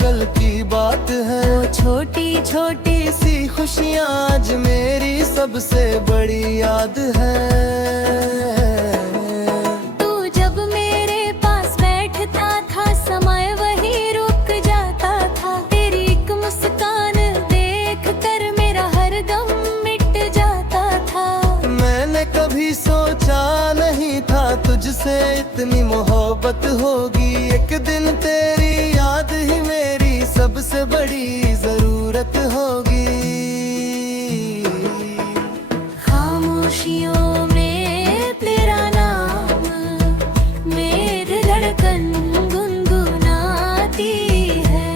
कल की बात है। छोटी छोटी सी खुशियाँ आज मेरी सबसे बड़ी याद है। तू जब मेरे पास बैठता था समय वही रुक जाता था। तेरी एक मुस्कान देख कर मेरा हर दम मिट जाता था। मैंने कभी सोचा नहीं था तुझसे इतनी मोहब्बत होगी। एक दिन तेरी याद ही मेरी सबसे बड़ी जरूरत होगी। खामोशियों में तेरा नाम मेरी धड़कन गुनगुनाती है।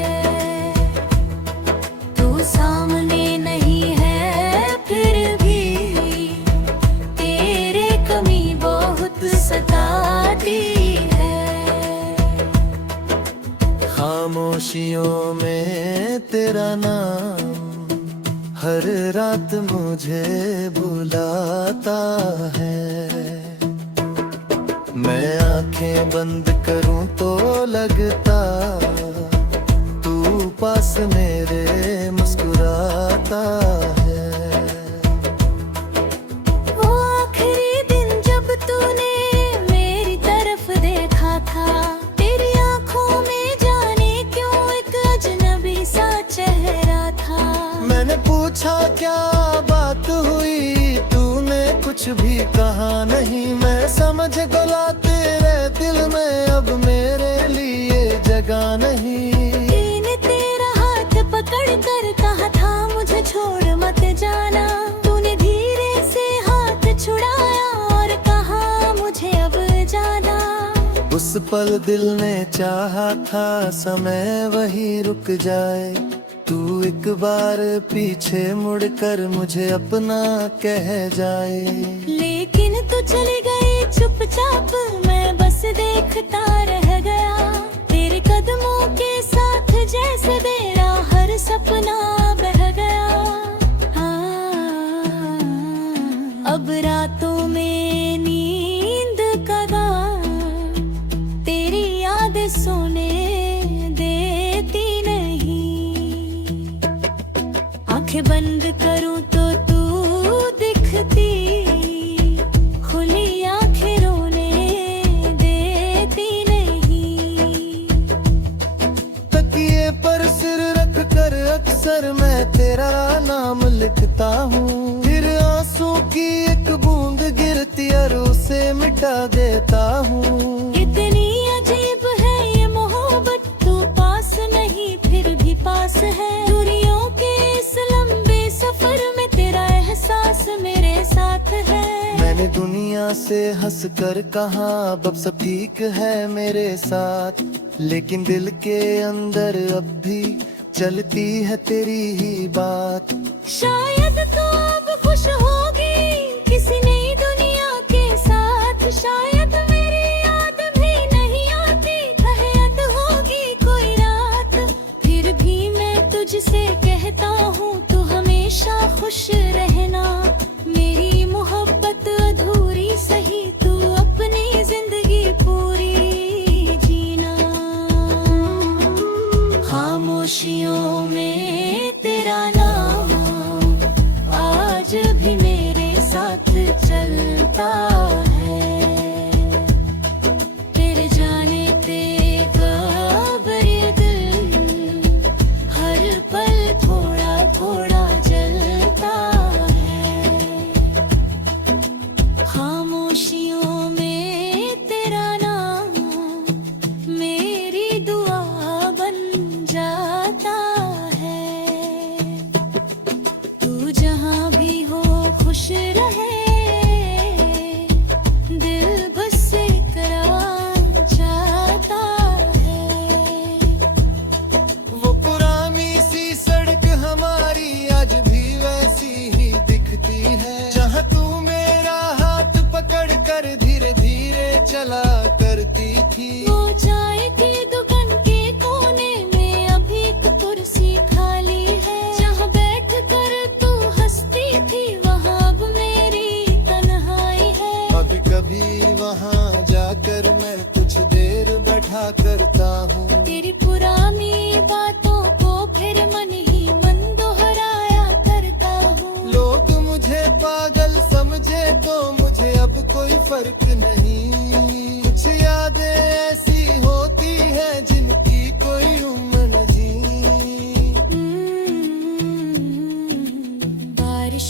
तू सामने नहीं है फिर भी तेरे कमी बहुत सताती है। खामोशियों में तेरा नाम हर रात मुझे बुलाता है। मैं आंखें बंद करूं तो लगता तू पास मेरे मुस्कुराता है। वो आखिरी दिन जब तूने मेरी तरफ देखा था। तेरी आंखों में जाने क्यों एक अजनबी सा चेहरा था। मैंने पूछा क्या बात हुई, तूने कुछ भी कहा नहीं। मैं समझ गया तेरे दिल में अब मेरे लिए जगह नहीं। तूने तेरा हाथ पकड़ कर कहा था मुझे छोड़ मत जाना। तूने धीरे से हाथ छुड़ाया और कहा मुझे अब जाना। उस पल दिल ने चाहा था समय वही रुक जाए। तू एक बार पीछे मुड़कर मुझे अपना कह जाए। लेकिन तू चली गई चुपचाप, मैं बस देखता रह गया। तेरे कदमों के साथ जैसे मेरा हर सपना बह गया। हाँ, अब रातों में नींद कदा तेरी याद सोने देती नहीं। आंखें बंद करूं तो तू दिखती, खुली आंखें रोने देती नहीं। तकिए पर सिर रख कर अक्सर मैं तेरा नाम लिखता हूँ। फिर आंसू की एक बूंद गिरती और उसे मिटा देता हूँ। इतनी अजीब है ये मोहब्बत, तू पास नहीं फिर भी पास है। दूरियों के इस लंबे सफर में तेरा एहसास मेरे साथ है। मैंने दुनिया से हंस कर कहा अब सब ठीक है मेरे साथ। लेकिन दिल के अंदर अब भी चलती है तेरी ही बात। शायद तो अब खुश होगी किसी नई दुनिया के साथ। शायद मेरी याद भी नहीं आती, कहयत होगी कोई रात। फिर भी मैं तुझसे कहता हूँ तू हमेशा खुश रहना। मेरी मोहब्बत अधूरी सही, तू अपनी जिंदगी पूरी जीना। खामोशियों में तेरा नाम आज भी मेरे साथ चलता है। तेरे जाने पे कब्र दिल हर पल थोड़ा थोड़ा जलता है। खामोशियों में तेरा नाम मेरी दुआ बन जाता है। तू जहाँ भी हो खुश रहे, दिल बस इकरार चाहता है। वो पुरानी सी सड़क हमारी आज भी वैसी ही दिखती है। जहाँ तू मेरा हाथ पकड़ कर धीरे धीरे चला करती थी। वो चाय की दुकान के कोने में अभी एक कुर्सी खाली है। जहाँ बैठ कर तू हंसती थी वहाँ अब मेरी तन्हाई है। कभी कभी वहाँ जाकर मैं कुछ देर बैठा करता हूँ। तेरी पुरानी बात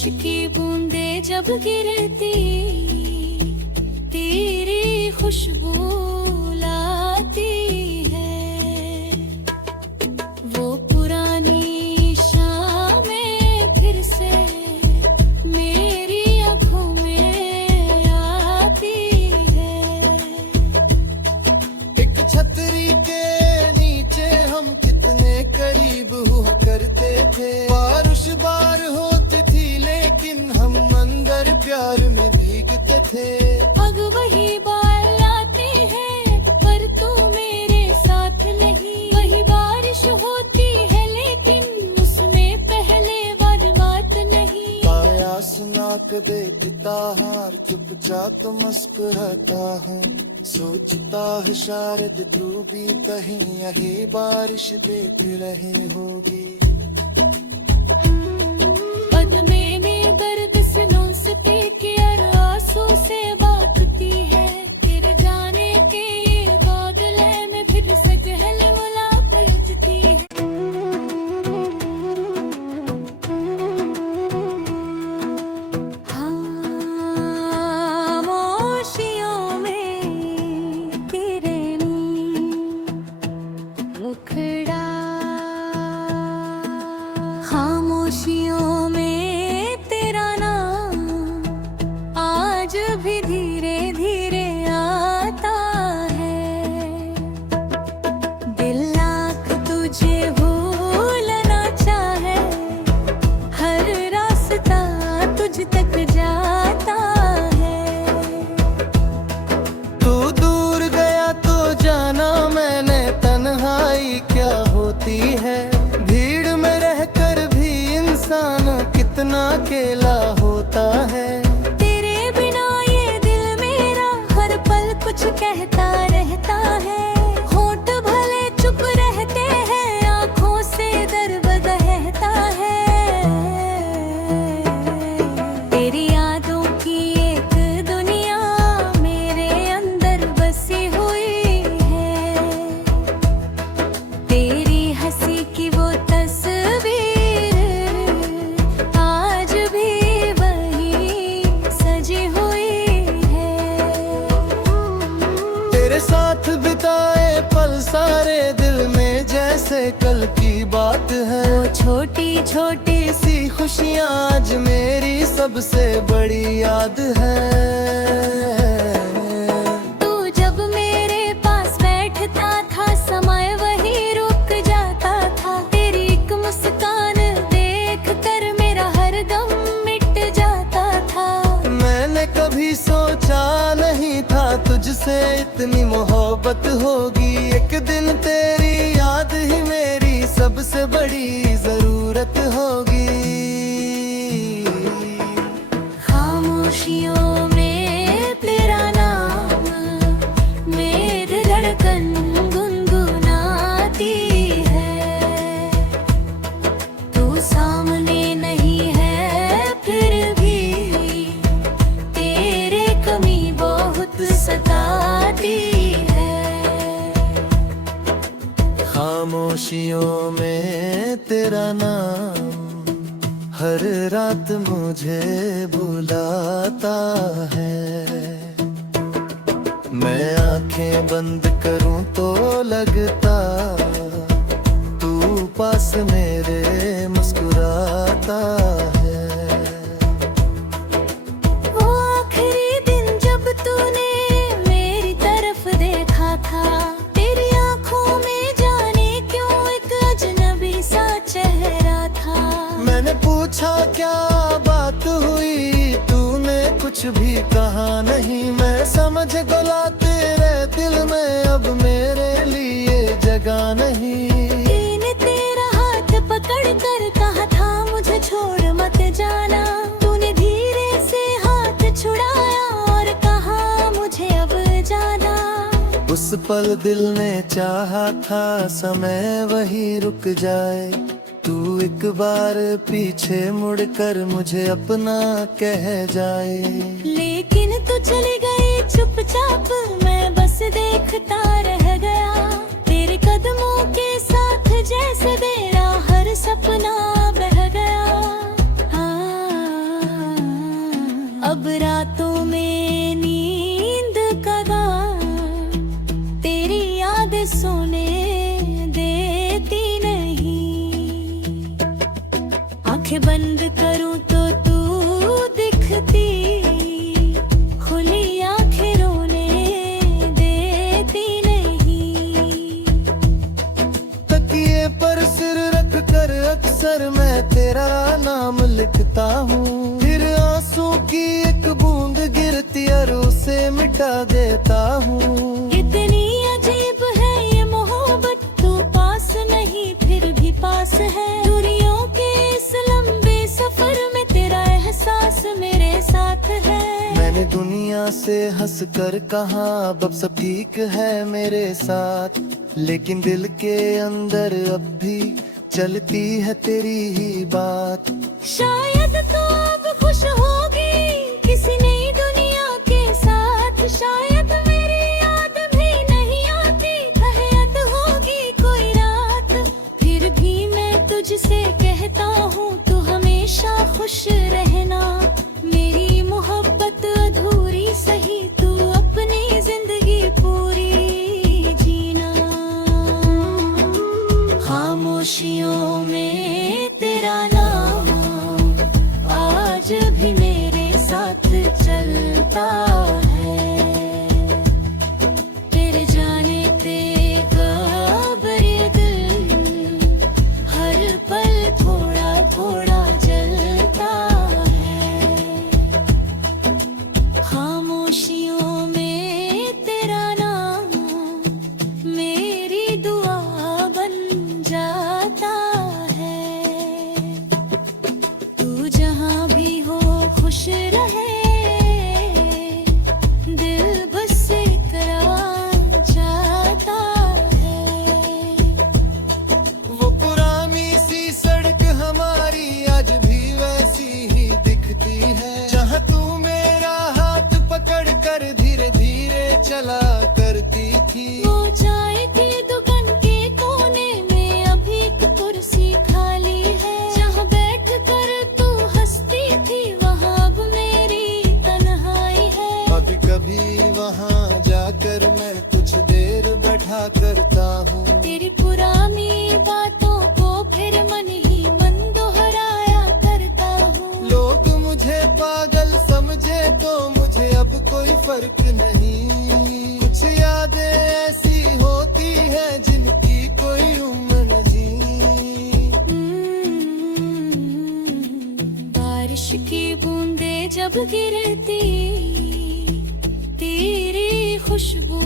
बारिश की बूंदे जब गिरती तेरी खुशबू लाती है। वो पुरानी शामें फिर से मेरी आँखों में आती है। एक छतरी के नीचे हम कितने करीब हुआ करते थे। बारिश बार होती थी लेकिन हम अंदर प्यार में भीगते थे। अब वही बाल आती है पर तू मेरे साथ नहीं। वही बारिश होती है लेकिन उसमें पहले बार बात नहीं। पाया सुना कदे दिता हार चुपचाप मुस्कुराता हूँ। सोचता है शायद तू भी कहीं यही बारिश देख रहे होगी। बदमे में दर्द से नोचती कि आंसू से बातती है। गिर जाने के ये बादल है मैं फिर से जहलवला पलटती है। खामोशियों में तेरे मुखड़ा, खामोशियों में तेरा नाम आज भी धीरे धीरे आता है। दिल लाख तुझे भूलना चाहे, हर रास्ता तुझ तक जाता है। तू दूर गया तो जाना मैंने तन्हाई क्या होती है। भीड़ में रहकर भी इंसान कितना अकेला होता है। तेरे बिना ये दिल मेरा हर पल कुछ कहता रहता है। होंठ भले चुप रहते हैं आँखों से दर्द बहता है। तेरी यादों की एक दुनिया मेरे अंदर बसी हुई है। तेरी हंसी की वो तस्वीर आज भी वही सजी हुई है। तेरे साथ बिताए पल सारे दिल में जैसे कल की बात है। वो छोटी छोटी सी खुशियाँ आज मेरी सबसे बड़ी याद है। तू जब मेरे पास बैठता था समय वही रुक जाता था। तेरी एक मुस्कान देख कर मेरा हर गम मिट जाता था। मैंने कभी सोचा नहीं था तुझसे इतनी मोहब्बत होगी। एक दिन तेरी याद ही मेरी सबसे बड़ी जरूरत होगी। खामोशियों में तेरा नाम मेरी धड़कन गुनगुनाती है। तू सामने नहीं है फिर भी तेरे कमी बहुत सताती है। खामोशियों में तेरा नाम हर रात मुझे बुलाता है। मैं आंखें बंद करूं तो लगता तू पास मेरे मुस्कुराता है। वो आखिरी दिन जब तूने मेरी तरफ देखा था। तेरी आंखों में जाने क्यों एक अजनबी सा चेहरा था। मैंने पूछा क्या बात हुई, तूने कुछ भी कहा नहीं। मैं समझ गया तेरे दिल में अब मेरे लिए जगह नहीं। तूने तेरा हाथ पकड़ कर कहा था मुझे छोड़ मत जाना। तूने धीरे से हाथ छुड़ाया और कहा मुझे अब जाना। उस पल दिल ने चाहा था समय वही रुक जाए। तू एक बार पीछे मुड़कर मुझे अपना कह जाए। लेकिन तू चली गई चुपचाप, मैं बस देखता रह गया। तेरे कदमों के साथ जैसे मेरा हर सपना बह गया। हाँ। आंखें बंद करूं तो तू दिखती, खुली आंखें रोने देती नहीं। तकिए पर सिर रख कर अक्सर मैं तेरा नाम लिखता हूँ, फिर आंसू की एक बूंद गिरती और उसे मिटा देता हूँ। कितनी अजीब है ये मोहब्बत, तू पास नहीं फिर भी पास है। दूरियों के इस लंबे सफर में तेरा एहसास मेरे साथ है। मैंने दुनिया से हंस कर कहा अब सब ठीक है मेरे साथ, लेकिन दिल के अंदर अब भी चलती है तेरी ही बात। शायद तो अब खुश होगी किसी नई दुनिया के साथ, शायद मेरी याद भी नहीं आती, कहत होगी कोई रात। फिर भी मैं तुझसे कहता हूँ तू हमेशा खुश रहना, मेरी मोहब्बत अधूरी सही तू अपनी जिंदगी पूरी जीना। खामोशियों में तेरा नाम आज भी मेरे साथ चलता है, तेरे जाने पे खबर दिल हर पल थोड़ा थोड़ा जलता है। खामोशियों में तेरा नाम मेरी दुआ बन जाता है। तू जहाँ भी हो खुश रहे, दिल बस इकरार चाहता है। वो पुरानी सी सड़क हमारी आज भी वैसी ही दिखती है, जहाँ तू मेरा हाथ पकड़ कर धीरे धीरे चला करती थी। वो चाय की दुकान के कोने में अभी एक कुर्सी खाली है, जहाँ बैठ कर तू हंसती थी वहाँ अब मेरी तन्हाई है। कभी कभी वहाँ जाकर मैं कुछ देर बैठा करता हूँ, तेरी पुरानी बातों को फिर मन ही मन दोहराया करता हूँ। लोग मुझे पागल समझे तो मुझे अब कोई फर्क नहीं, कुछ यादें ऐसी होती है जिनकी कोई उम्र नहीं। बारिश की बूंदें जब गिरती तेरी खुशबू